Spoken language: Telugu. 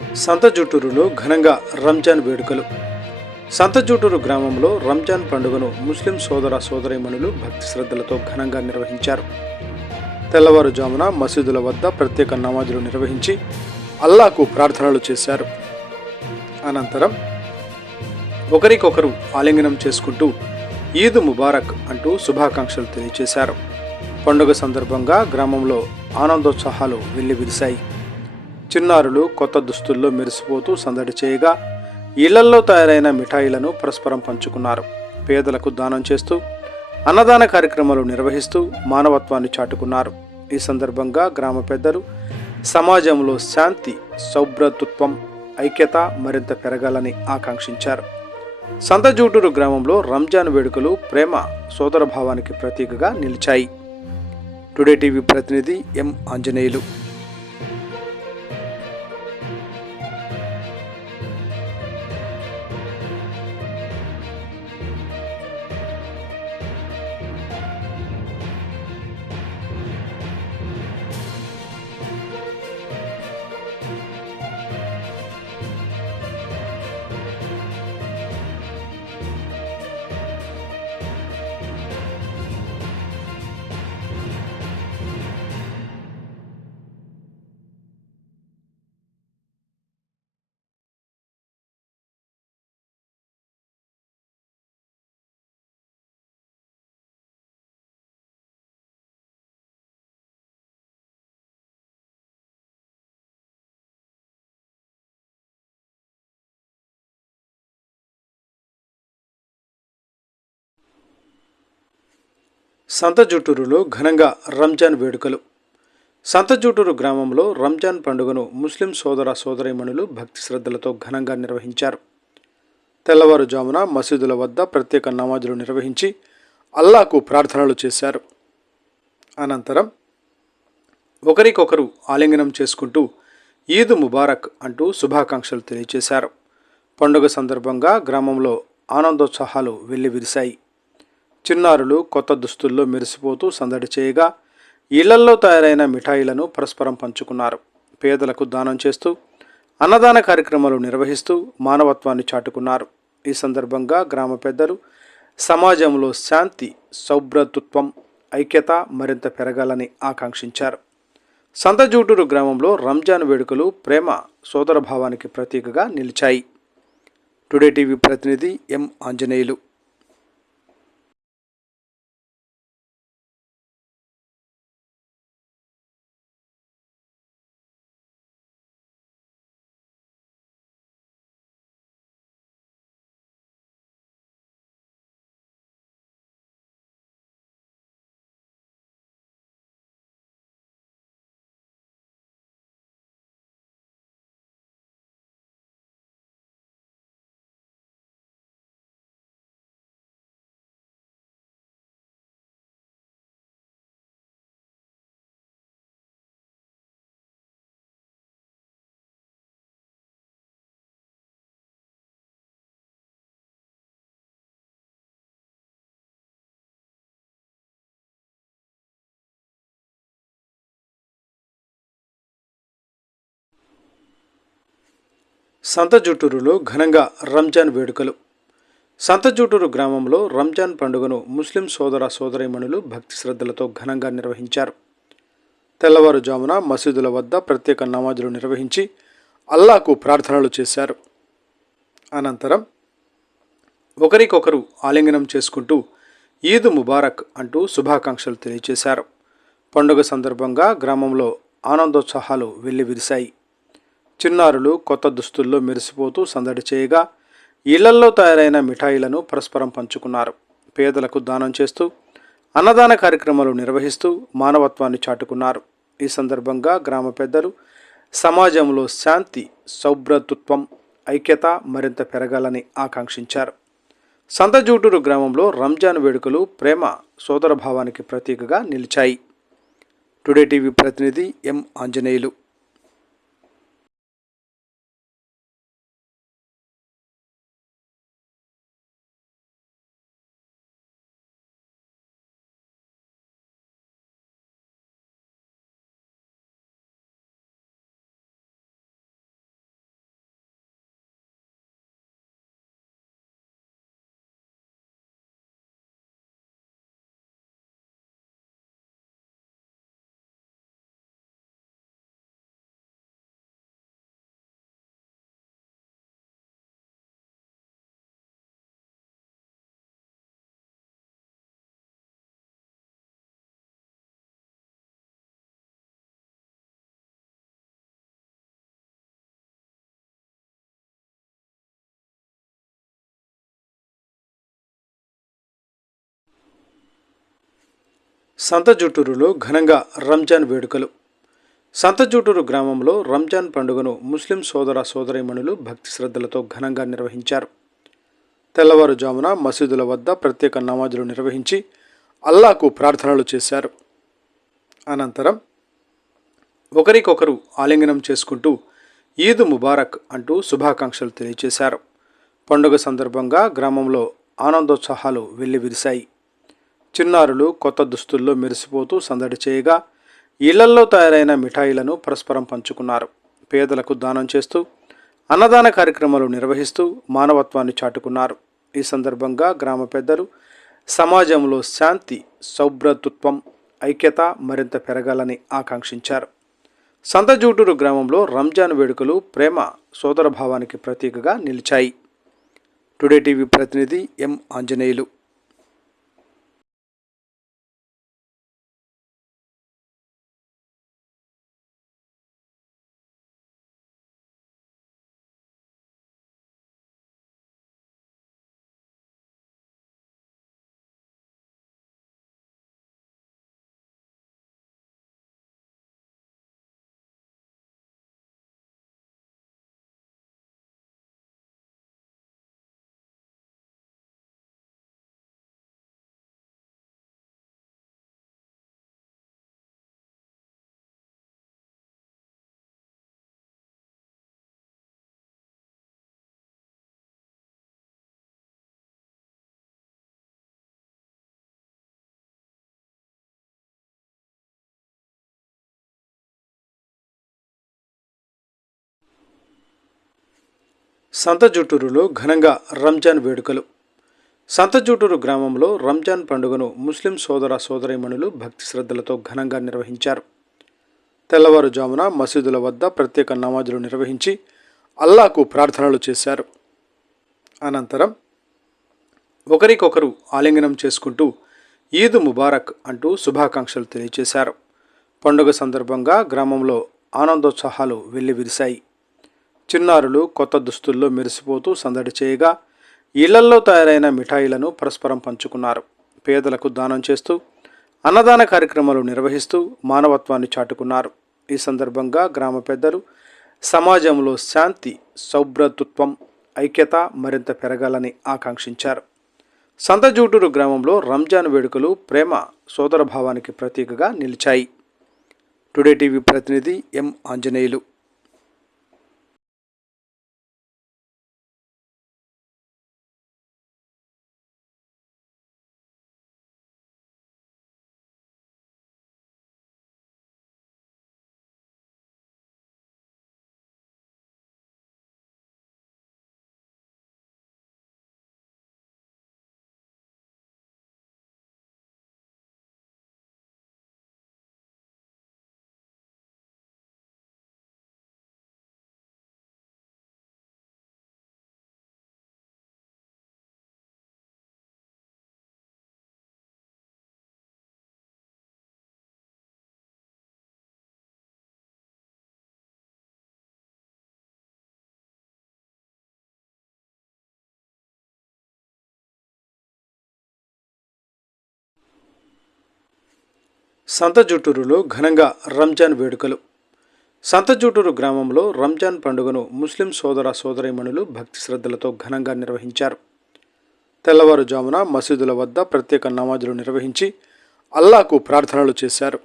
సంతజుటూరులో ఘనంగా రంజాన్ వేడుకలు. సంతజుటూరు గ్రామంలో రంజాన్ పండుగను ముస్లిం సోదర సోదరీమణులు భక్తి శ్రద్ధలతో ఘనంగా నిర్వహించారు. తెల్లవారుజామున మసీదుల వద్ద ప్రత్యేక నమాజులు నిర్వహించి అల్లాకు ప్రార్థనలు చేశారు. అనంతరం ఒకరికొకరు ఆలింగనం చేసుకుంటూ ఈద్ ముబారక్ అంటూ శుభాకాంక్షలు తెలియజేశారు. పండుగ సందర్భంగా గ్రామంలో ఆనందోత్సాహాలు వెల్లివిరిశాయి. చిన్నారులు కొత్త దుస్తుల్లో మెరిసిపోతూ సందడి చేయగా ఇళ్లల్లో తయారైన మిఠాయిలను పరస్పరం పంచుకున్నారు. పేదలకు దానం చేస్తూ అన్నదాన కార్యక్రమాలు నిర్వహిస్తూ మానవత్వాన్ని చాటుకున్నారు. ఈ సందర్భంగా గ్రామ పెద్దలు సమాజంలో శాంతి, సౌభ్రతత్వం, ఐక్యత మరింత పెరగాలని ఆకాంక్షించారు. సంతజూటూరు గ్రామంలో రంజాన్ వేడుకలు ప్రేమ, సోదరభావానికి ప్రతీకగా నిలిచాయి. టుడే టీవీ ప్రతినిధి ఎం ఆంజనేయులు. సంతజుటూరులో ఘనంగా రంజాన్ వేడుకలు. సంతజుటూరు గ్రామంలో రంజాన్ పండుగను ముస్లిం సోదర సోదరీమణులు భక్తి శ్రద్ధలతో ఘనంగా నిర్వహించారు. తెల్లవారుజామున మసీదుల వద్ద ప్రత్యేక నమాజులు నిర్వహించి అల్లాకు ప్రార్థనలు చేశారు. అనంతరం ఒకరికొకరు ఆలింగనం చేసుకుంటూ ఈద్ ముబారక్ అంటూ శుభాకాంక్షలు తెలియజేశారు. పండుగ సందర్భంగా గ్రామంలో ఆనందోత్సాహాలు వెల్లివిరిశాయి. చిన్నారులు కొత్త దుస్తుల్లో మెరిసిపోతూ సందడి చేయగా ఇళ్లల్లో తయారైన మిఠాయిలను పరస్పరం పంచుకున్నారు. పేదలకు దానం చేస్తూ అన్నదాన కార్యక్రమాలు నిర్వహిస్తూ మానవత్వాన్ని చాటుకున్నారు. ఈ సందర్భంగా గ్రామ పెద్దలు సమాజంలో శాంతి, సౌభ్రతత్వం, ఐక్యత మరింత పెరగాలని ఆకాంక్షించారు. సంతజూటూరు గ్రామంలో రంజాన్ వేడుకలు ప్రేమ, సోదరభావానికి ప్రతీకగా నిలిచాయి. టుడే టీవీ ప్రతినిధి ఎం ఆంజనేయులు. సంతజుటూరులో ఘనంగా రంజాన్ వేడుకలు. సంతజుటూరు గ్రామంలో రంజాన్ పండుగను ముస్లిం సోదర సోదరీమణులు భక్తి శ్రద్ధలతో ఘనంగా నిర్వహించారు. తెల్లవారుజామున మసీదుల వద్ద ప్రత్యేక నమాజులు నిర్వహించి అల్లాకు ప్రార్థనలు చేశారు. అనంతరం ఒకరికొకరు ఆలింగనం చేసుకుంటూ ఈద్ ముబారక్ అంటూ శుభాకాంక్షలు తెలియజేశారు. పండుగ సందర్భంగా గ్రామంలో ఆనందోత్సాహాలు వెల్లివిరిశాయి. చిన్నారులు కొత్త దుస్తుల్లో మెరిసిపోతూ సందడి చేయగా ఇళ్లల్లో తయారైన మిఠాయిలను పరస్పరం పంచుకున్నారు. పేదలకు దానం చేస్తూ అన్నదాన కార్యక్రమాలు నిర్వహిస్తూ మానవత్వాన్ని చాటుకున్నారు. ఈ సందర్భంగా గ్రామ పెద్దలు సమాజంలో శాంతి, సౌభ్రతత్వం, ఐక్యత మరింత పెరగాలని ఆకాంక్షించారు. సంతజూటూరు గ్రామంలో రంజాన్ వేడుకలు ప్రేమ, సోదరభావానికి ప్రతీకగా నిలిచాయి. టుడే టీవీ ప్రతినిధి ఎం ఆంజనేయులు. సంతజుటూరులో ఘనంగా రంజాన్ వేడుకలు. సంతజుటూరు గ్రామంలో రంజాన్ పండుగను ముస్లిం సోదర సోదరీమణులు భక్తి శ్రద్ధలతో ఘనంగా నిర్వహించారు. తెల్లవారుజామున మసీదుల వద్ద ప్రత్యేక నమాజులు నిర్వహించి అల్లాకు ప్రార్థనలు చేశారు. అనంతరం ఒకరికొకరు ఆలింగనం చేసుకుంటూ ఈద్ ముబారక్ అంటూ శుభాకాంక్షలు తెలియజేశారు. పండుగ సందర్భంగా గ్రామంలో ఆనందోత్సాహాలు వెల్లివిరిశాయి. చిన్నారులు కొత్త దుస్తుల్లో మెరిసిపోతూ సందడి చేయగా ఇళ్లల్లో తయారైన మిఠాయిలను పరస్పరం పంచుకున్నారు. పేదలకు దానం చేస్తూ అన్నదాన కార్యక్రమాలు నిర్వహిస్తూ మానవత్వాన్ని చాటుకున్నారు. ఈ సందర్భంగా గ్రామ పెద్దలు సమాజంలో శాంతి, సౌభ్రతత్వం, ఐక్యత మరింత పెరగాలని ఆకాంక్షించారు. సంతజూటూరు గ్రామంలో రంజాన్ వేడుకలు ప్రేమ, సోదరభావానికి ప్రతీకగా నిలిచాయి. టుడే టీవీ ప్రతినిధి ఎం ఆంజనేయులు. సంతజుటూరులో ఘనంగా రంజాన్ వేడుకలు. సంతజుటూరు గ్రామంలో రంజాన్ పండుగను ముస్లిం సోదర సోదరీమణులు భక్తి శ్రద్ధలతో ఘనంగా నిర్వహించారు. తెల్లవారుజామున మసీదుల వద్ద ప్రత్యేక నమాజులు నిర్వహించి అల్లాకు ప్రార్థనలు చేశారు. అనంతరం ఒకరికొకరు ఆలింగనం చేసుకుంటూ ఈద్ ముబారక్ అంటూ శుభాకాంక్షలు తెలియజేశారు. పండుగ సందర్భంగా గ్రామంలో ఆనందోత్సాహాలు వెల్లివిరిశాయి. చిన్నారులు కొత్త దుస్తుల్లో మెరిసిపోతూ సందడి చేయగా ఇళ్లల్లో తయారైన మిఠాయిలను పరస్పరం పంచుకున్నారు. పేదలకు దానం చేస్తూ అన్నదాన కార్యక్రమాలు నిర్వహిస్తూ మానవత్వాన్ని చాటుకున్నారు. ఈ సందర్భంగా గ్రామ పెద్దలు సమాజంలో శాంతి, సౌభ్రతత్వం, ఐక్యత మరింత పెరగాలని ఆకాంక్షించారు. సంతజూటూరు గ్రామంలో రంజాన్ వేడుకలు ప్రేమ, సోదరభావానికి ప్రతీకగా నిలిచాయి. టుడే టీవీ ప్రతినిధి ఎం ఆంజనేయులు. సంతజుటూరులో ఘనంగా రంజాన్ వేడుకలు. సంతజుటూరు గ్రామంలో రంజాన్ పండుగను ముస్లిం సోదర సోదరీమణులు భక్తి శ్రద్ధలతో ఘనంగా నిర్వహించారు. తెల్లవారుజామున మసీదుల వద్ద ప్రత్యేక నమాజులు నిర్వహించి అల్లాకు ప్రార్థనలు చేశారు.